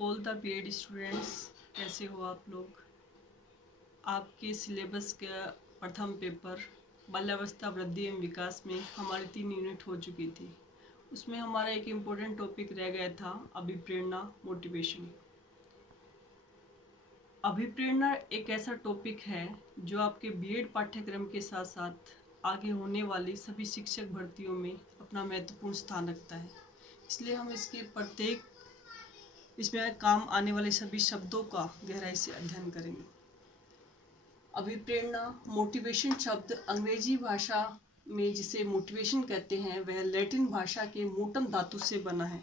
All the BEd students, कैसे हो आप लोग। आपके सिलेबस का प्रथम पेपर बाल्यावस्था वृद्धि एवं विकास में हमारी 3 यूनिट हो चुकी थी। उसमें हमारा एक इम्पोर्टेंट टॉपिक रह गया था अभिप्रेरणा, मोटिवेशन। अभिप्रेरणा एक ऐसा टॉपिक है जो आपके बीएड पाठ्यक्रम के साथ साथ आगे होने वाली सभी शिक्षक भर्तियों में अपना महत्वपूर्ण स्थान रखता है। इसलिए हम इसमें काम आने वाले सभी शब्दों का गहराई से अध्ययन करेंगे। अभिप्रेरणा, मोटिवेशन शब्द अंग्रेजी भाषा में जिसे मोटिवेशन कहते हैं वह लैटिन भाषा के मोटम धातु से बना है,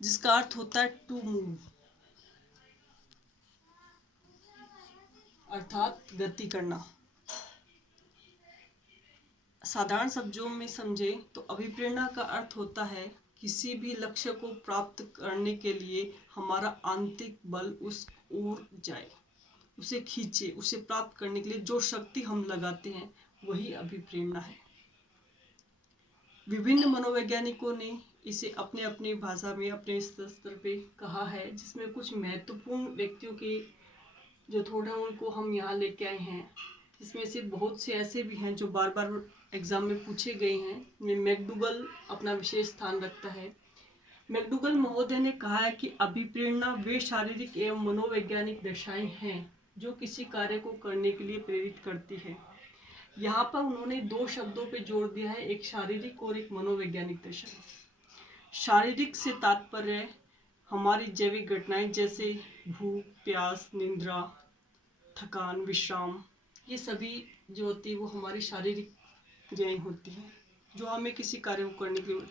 जिसका अर्थ होता है टू मूव, अर्थात गति करना। साधारण शब्दों में समझे तो अभिप्रेरणा का अर्थ होता है किसी भी लक्ष्य को प्राप्त करने के लिए हमारा आंतरिक बल उस ओर जाए, उसे खींचे, उसे प्राप्त करने के लिए जो शक्ति हम लगाते हैं वही अभिप्रेरणा है। विभिन्न मनोवैज्ञानिकों ने इसे अपने अपनी भाषा में अपने स्तर पे कहा है, जिसमें कुछ महत्वपूर्ण व्यक्तियों के जो थोड़ा उनको हम यहाँ लेके आए हैं, जिसमें से बहुत से ऐसे भी हैं जो बार बार एग्जाम में पूछे गए हैं। मैकडूगल अपना विशेष स्थान रखता है। मैकडूगल महोदय ने कहा है कि अभिप्रेरणा वे शारीरिक एवं मनोवैज्ञानिक दशाएं हैं जो किसी कार्य को करने के लिए प्रेरित करती है। यहाँ पर उन्होंने 2 शब्दों पे जोर दिया है, एक शारीरिक और एक मनोवैज्ञानिक दशा। शारीरिक से तात्पर्य हमारी जैविक घटनाएं जैसे भूख, प्यास, निद्रा, थकान, विश्राम, ये सभी जो होती है वो हमारी शारीरिक क्रियाएं होती हैं जो हमें किसी कार्य को करने के लिए।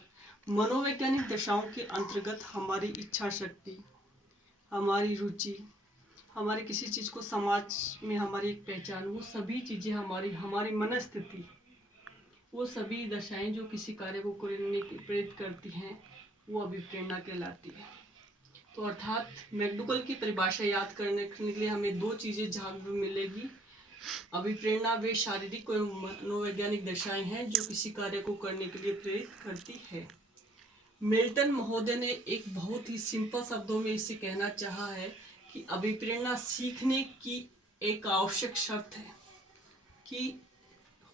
मनोवैज्ञानिक दशाओं के अंतर्गत हमारी इच्छा शक्ति, हमारी रुचि, हमारी किसी चीज़ को समाज में हमारी एक पहचान, वो सभी चीज़ें हमारी मनस्थिति, वो सभी दशाएं जो किसी कार्य को करने की प्रेरित करती हैं वो अभिप्रेरणा कहलाती है। तो अर्थात मैकडूगल की परिभाषा याद करने के लिए हमें 2 चीज़ें जहाँ भी मिलेगी। अभिप्रेरणा वे शारीरिक और मनोवैज्ञानिक दशाएं हैं जो किसी कार्य को करने के लिए प्रेरित करती है। मिल्टन महोदय ने एक बहुत ही सिंपल शब्दों में इसे कहना चाहा है कि अभिप्रेरणा सीखने की एक आवश्यक शर्त है, कि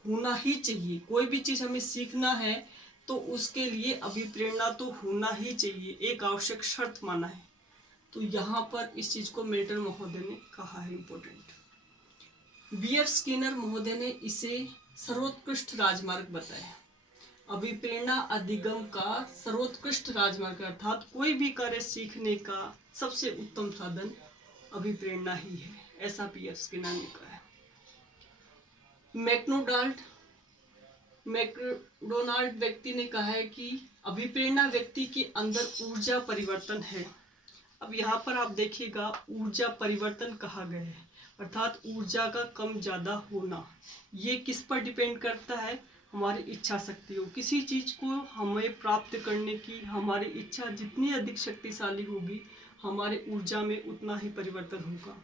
होना ही चाहिए। कोई भी चीज़ हमें सीखना है तो उसके लिए अभिप्रेरणा तो होना ही चाहिए, एक आवश्यक शर्त माना है। तो यहाँ पर इस चीज़ को मिल्टन महोदय ने कहा है इम्पोर्टेंट। बीएफ स्किनर महोदय ने इसे सर्वोत्कृष्ट राजमार्ग बताया। अभिप्रेरणा अधिगम का सर्वोत्कृष्ट राजमार्ग, अर्थात कोई भी कार्य सीखने का सबसे उत्तम साधन अभिप्रेरणा ही है, ऐसा बीएफ स्किनर ने कहा है। मैकडोनाल्ड व्यक्ति ने कहा है कि अभिप्रेरणा व्यक्ति के अंदर ऊर्जा परिवर्तन है। अब यहाँ पर आप देखिएगा, ऊर्जा परिवर्तन कहा गया है, अर्थात ऊर्जा का कम ज़्यादा होना। ये किस पर डिपेंड करता है? हमारी इच्छा शक्ति हो। किसी चीज़ को हमें प्राप्त करने की हमारी इच्छा जितनी अधिक शक्तिशाली होगी, हमारे ऊर्जा में उतना ही परिवर्तन होगा।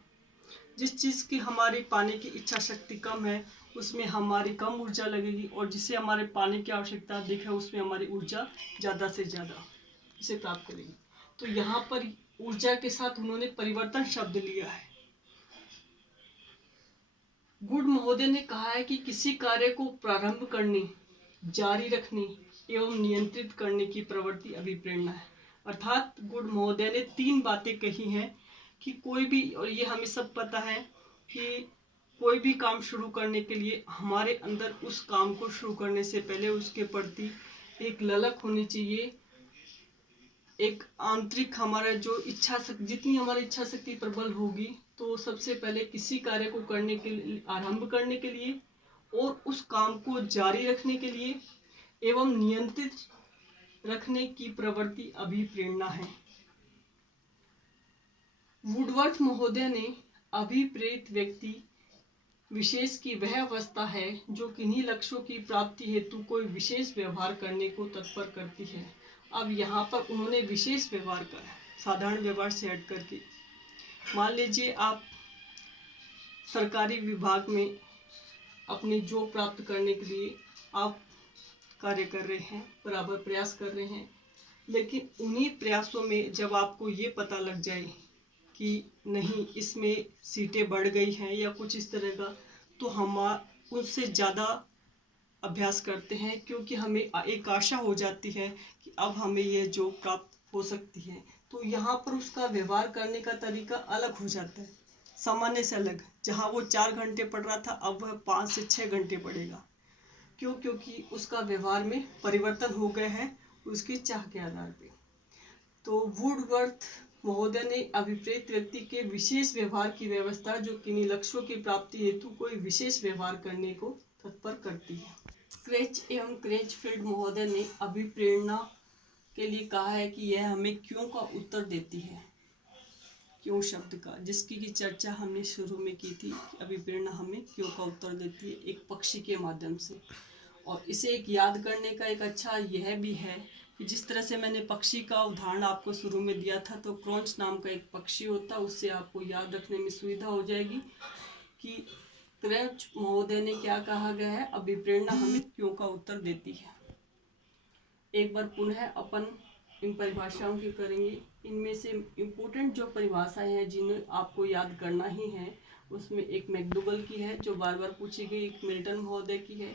जिस चीज़ की हमारी पाने की इच्छा शक्ति कम है उसमें हमारी कम ऊर्जा लगेगी, और जिसे हमारे पाने की आवश्यकता अधिक है उसमें हमारी ऊर्जा ज़्यादा से ज़्यादा इसे प्राप्त करेगी। तो यहाँ पर ऊर्जा के साथ उन्होंने परिवर्तन शब्द लिया है। गुड महोदय ने कहा है कि किसी कार्य को प्रारंभ करने, जारी रखने एवं नियंत्रित करने की प्रवृत्ति अभिप्रेरणा है। अर्थात गुड महोदय ने 3 बातें कही हैं कि कोई भी, और ये हमें सब पता है कि कोई भी काम शुरू करने के लिए हमारे अंदर उस काम को शुरू करने से पहले उसके प्रति एक ललक होनी चाहिए, एक आंतरिक हमारा जो इच्छा शक्ति, जितनी हमारी इच्छा शक्ति प्रबल होगी तो सबसे पहले किसी कार्य को करने के लिए, आरंभ करने के लिए और उस काम को जारी रखने के लिए एवं नियंत्रित रखने की प्रवृत्ति अभिप्रेरणा है। वुडवर्थ महोदय ने अभिप्रेरित व्यक्ति विशेष की वह अवस्था है जो किन्हीं लक्ष्यों की प्राप्ति हेतु कोई विशेष व्यवहार करने को तत्पर करती है। अब यहाँ पर उन्होंने विशेष व्यवहार का साधारण व्यवहार से हट करके, मान लीजिए आप सरकारी विभाग में अपने जॉब प्राप्त करने के लिए आप कार्य कर रहे हैं, बराबर प्रयास कर रहे हैं, लेकिन उन्हीं प्रयासों में जब आपको ये पता लग जाए कि नहीं, इसमें सीटें बढ़ गई हैं या कुछ इस तरह का, तो हम उससे ज़्यादा अभ्यास करते हैं, क्योंकि हमें एक आशा हो जाती है कि अब हमें यह जॉब प्राप्त हो सकती है। तो यहाँ पर उसका व्यवहार करने का तरीका अलग हो जाता है, सामान्य से अलग। जहाँ वो 4 घंटे पढ़ रहा था, अब वह 5 से 6 घंटे पढ़ेगा। क्यों? क्योंकि उसका व्यवहार में परिवर्तन हो गए हैं उसकी चाह के आधार पे। तो वुडवर्थ महोदय ने अभिप्रेत व्यक्ति के विशेष व्यवहार की व्यवस्था, जो किन्हीं लक्ष्यों की प्राप्ति हेतु कोई विशेष व्यवहार करने को तत्पर करती है। क्रेच एवं क्रेचफील्ड महोदय ने अभिप्रेरणा के लिए कहा है कि यह हमें क्यों का उत्तर देती है। क्यों शब्द का, जिसकी की चर्चा हमने शुरू में की थी कि अभिप्रेरणा हमें क्यों का उत्तर देती है एक पक्षी के माध्यम से। और इसे एक याद करने का एक अच्छा यह भी है कि जिस तरह से मैंने पक्षी का उदाहरण आपको शुरू में दिया था, तो क्रॉन्च नाम का एक पक्षी होता है, उससे आपको याद रखने में सुविधा हो जाएगी कि क्रेच महोदय ने क्या कहा गया है, अभिप्रेरणा हमें क्यों का उत्तर देती है। एक बार पुनः अपन इन परिभाषाओं की करेंगे। इनमें से इम्पोर्टेंट जो परिभाषाएं हैं जिन्हें आपको याद करना ही है, उसमें एक मैकडूगल की है जो बार बार पूछी गई, एक मिल्टन महोदय की है,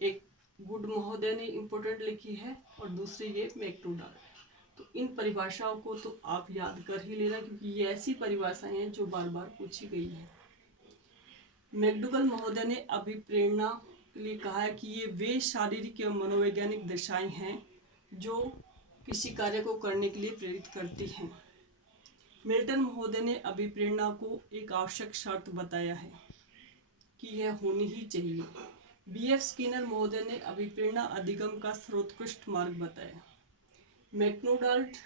एक गुड महोदय ने इम्पोर्टेंट लिखी है, और दूसरी ये मैकडूगल। तो इन परिभाषाओं को तो आप याद कर ही लेना, क्योंकि ये ऐसी परिभाषाएं हैं जो बार बार पूछी गई है। मैकडूगल महोदय ने अभिप्रेरणा के लिए कहा है कि ये वे शारीरिक एवं मनोवैज्ञानिक दशाएं हैं जो किसी कार्य को करने के लिए प्रेरित करती हैं। मिल्टन महोदय ने अभिप्रेरणा को एक आवश्यक शर्त बताया है कि यह होनी ही चाहिए। B.F. स्किनर महोदय ने अभिप्रेरणा अधिगम का सर्वोत्कृष्ट मार्ग बताया। मैकडोनाल्ड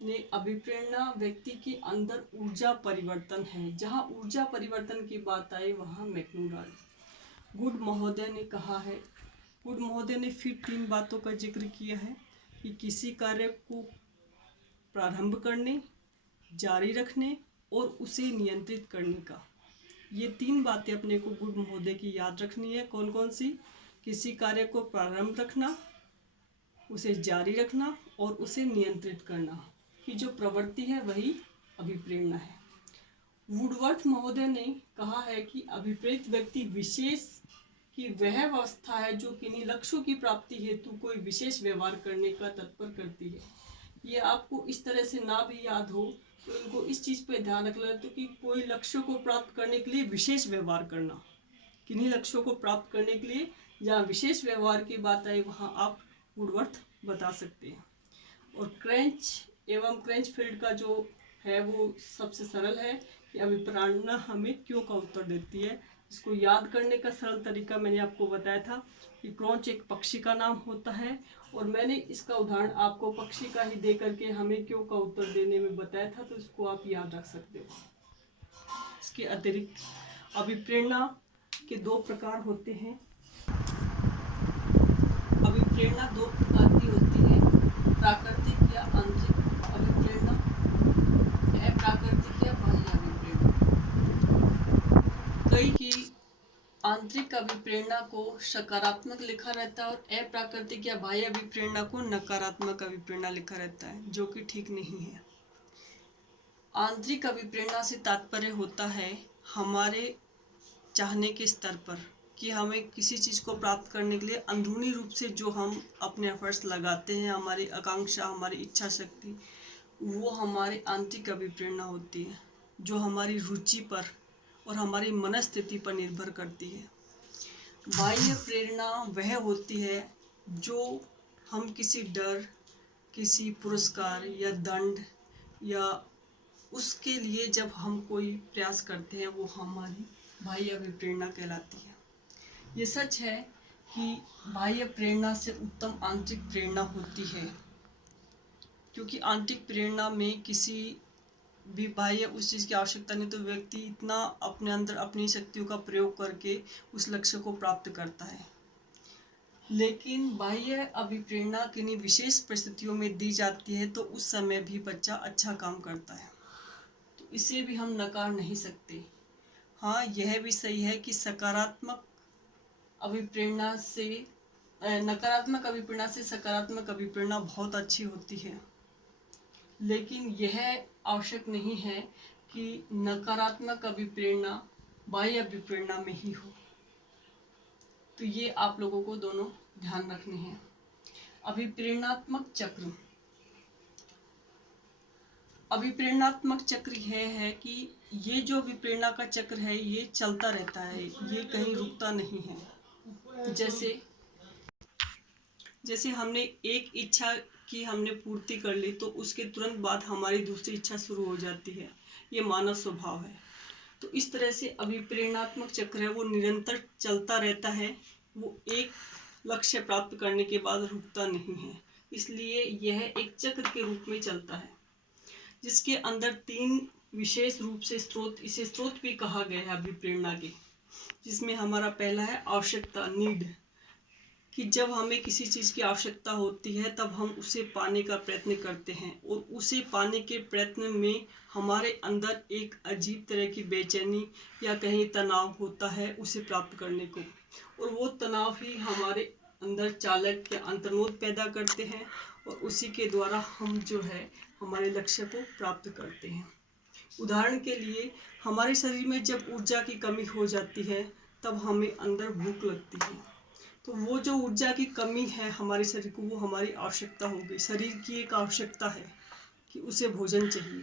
ने अभिप्रेरणा व्यक्ति के अंदर ऊर्जा परिवर्तन है। जहाँ ऊर्जा परिवर्तन की बात आए वहाँ मैकडोनाल्ड। गुड महोदय ने कहा है, गुड महोदय ने फिर 3 बातों का जिक्र किया है कि किसी कार्य को प्रारंभ करने, जारी रखने और उसे नियंत्रित करने का। ये 3 बातें अपने को गुड महोदय की याद रखनी है। कौन कौन सी? किसी कार्य को प्रारंभ रखना, उसे जारी रखना और उसे नियंत्रित करना, कि जो प्रवृत्ति है वही अभिप्रेरणा है। वुडवर्थ महोदय ने कहा है कि अभिप्रेत व्यक्ति विशेष की वह अवस्था है जो किन्हीं लक्ष्यों की प्राप्ति हेतु कोई विशेष व्यवहार करने का तत्पर करती है। ये आपको इस तरह से ना भी याद हो तो इनको इस चीज़ पे ध्यान रखना है, तो कि कोई लक्ष्यों को प्राप्त करने के लिए विशेष व्यवहार करना, किन्हीं लक्ष्यों को प्राप्त करने के लिए जहाँ विशेष व्यवहार की बात आई वहाँ आप वुडवर्थ बता सकते हैं। और क्रेंच एवं क्रेंचफील्ड का जो है वो सबसे सरल है कि अभिप्रेरणा हमें क्यों का उत्तर देती है। इसको याद करने का सरल तरीका मैंने आपको बताया था कि क्रॉन्च एक पक्षी का नाम होता है, और मैंने इसका उदाहरण आपको पक्षी का ही दे करके हमें क्यों का उत्तर देने में बताया था, तो इसको आप याद रख सकते हो। इसके अतिरिक्त अभिप्रेरणा के 2 प्रकार होते हैं। अभिप्रेरणा 2 प्रकार की होती है, प्राकृतिक या आंतरिक अभिप्रेरणा, अप्राकृतिक या बाह्य अभिप्रेरणा। कई की आंतरिक अभिप्रेरणा को सकारात्मक लिखा रहता है और अप्राकृतिक या बाह्य अभिप्रेरणा को नकारात्मक अभिप्रेरणा लिखा रहता है, जो कि ठीक नहीं है। आंतरिक अभिप्रेरणा से तात्पर्य होता है हमारे चाहने के स्तर पर, कि हमें किसी चीज़ को प्राप्त करने के लिए अंदरूनी रूप से जो हम अपने एफर्ट्स लगाते हैं, हमारी आकांक्षा, हमारी इच्छा शक्ति, वो हमारी आंतरिक अभिप्रेरणा होती है, जो हमारी रुचि पर और हमारी मनस्थिति पर निर्भर करती है। बाह्य प्रेरणा वह होती है जो हम किसी डर, किसी पुरस्कार या दंड या उसके लिए जब हम कोई प्रयास करते हैं, वो हमारी बाह्य अभिप्रेरणा कहलाती है। ये सच है कि बाह्य प्रेरणा से उत्तम आंतरिक प्रेरणा होती है, क्योंकि आंतरिक प्रेरणा में किसी भी बाह्य उस चीज़ की आवश्यकता नहीं, तो व्यक्ति इतना अपने अंदर अपनी शक्तियों का प्रयोग करके उस लक्ष्य को प्राप्त करता है। लेकिन बाह्य अभिप्रेरणा किन्हीं विशेष परिस्थितियों में दी जाती है तो उस समय भी बच्चा अच्छा काम करता है, तो इसे भी हम नकार नहीं सकते। हाँ, यह भी सही है कि सकारात्मक अभिप्रेरणा से नकारात्मक अभिप्रेरणा से सकारात्मक अभिप्रेरणा बहुत अच्छी होती है, लेकिन यह आवश्यक नहीं है कि नकारात्मक अभिप्रेरणा बाह्य अभिप्रेरणा में ही हो। तो ये आप लोगों को दोनों ध्यान रखने हैं। अभिप्रेरणात्मक चक्र, अभिप्रेरणात्मक चक्र यह है कि ये जो अभिप्रेरणा का चक्र है ये चलता रहता है, ये कहीं रुकता नहीं है। जैसे हमने एक इच्छा की हमने पूर्ति कर ली तो उसके तुरंत बाद हमारी दूसरी इच्छा शुरू हो जाती है, ये मानव स्वभाव है। तो इस तरह से अभिप्रेरणात्मक चक्र है वो निरंतर चलता रहता है, वो एक लक्ष्य प्राप्त करने के बाद रुकता नहीं है, इसलिए यह एक चक्र के रूप में चलता है, जिसके अंदर 3 विशेष रूप से स्रोत, इसे स्रोत भी कहा गया है अभिप्रेरणा के, जिसमें हमारा पहला है आवश्यकता, नीड, कि जब हमें किसी चीज़ की आवश्यकता होती है तब हम उसे पाने का प्रयत्न करते हैं, और उसे पाने के प्रयत्न में हमारे अंदर एक अजीब तरह की बेचैनी या कहीं तनाव होता है उसे प्राप्त करने को, और वो तनाव ही हमारे अंदर चालक या अंतर्मोद पैदा करते हैं, और उसी के द्वारा हम जो है हमारे लक्ष्य को प्राप्त करते हैं। उदाहरण के लिए हमारे शरीर में जब ऊर्जा की कमी हो जाती है तब हमें अंदर भूख लगती है, तो वो जो ऊर्जा की कमी है हमारे शरीर को, वो हमारी आवश्यकता हो गई, शरीर की एक आवश्यकता है कि उसे भोजन चाहिए।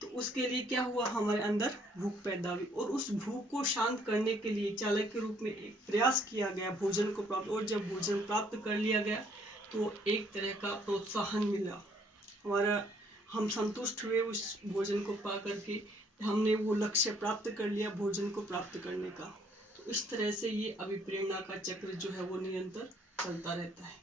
तो उसके लिए क्या हुआ, हमारे अंदर भूख पैदा हुई, और उस भूख को शांत करने के लिए चालक के रूप में एक प्रयास किया गया भोजन को प्राप्त, और जब भोजन प्राप्त कर लिया गया तो एक तरह का प्रोत्साहन मिला, हम संतुष्ट हुए उस भोजन को पा करके, हमने वो लक्ष्य प्राप्त कर लिया भोजन को प्राप्त करने का। तो इस तरह से ये अभिप्रेरणा का चक्र जो है वो निरंतर चलता रहता है।